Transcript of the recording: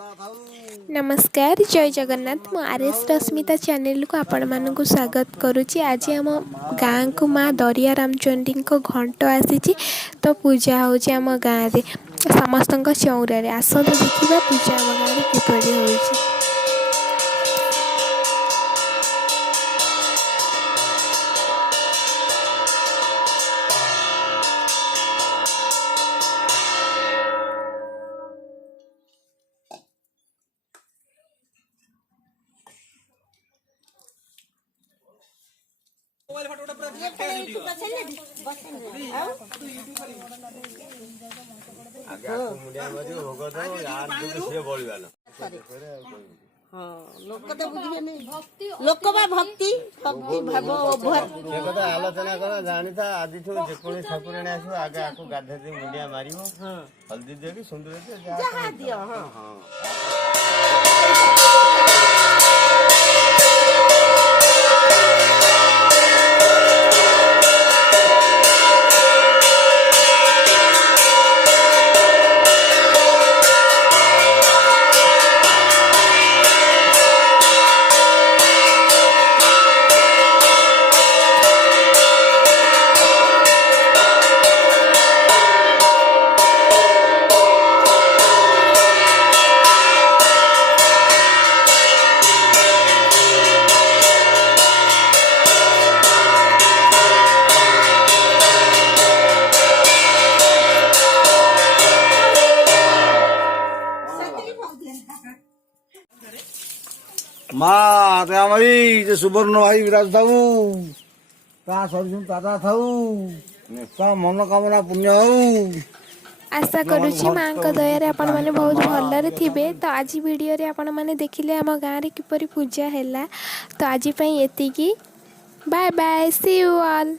नमस्कार जय जगन्नाथ मु आर एस रश्मिता चैनल को आपण मानक स्वागत करुच्ची। आज आम गाँ को माँ दरिया रामचंडी घंट आसी तो पूजा होची आम गाँव में समस्त चौर आसत देखा पूजा आम गाँव किपरि होची। लोक भक्ति भाव आलोचना कर जानी था आज जेको ठाकुराणी आसो आगे आपको गाधे दे मुंडिया मारिबो हल्दी दे कि सुंदर दे जहा दियो हां माँ त्यामरी जे सुवर्ण भाई विराज थाऊ ता सर्जुन ताता थाऊ ता मनोकामना पुण्य हो। आशा करुच्ची माँ का दया आपण मैंने बहुत भलरे थे। तो आज वीडियो रे आपण मैंने देखिले आम गाँव में किपरि पूजा है। तो आज एतिकी bye bye see you all.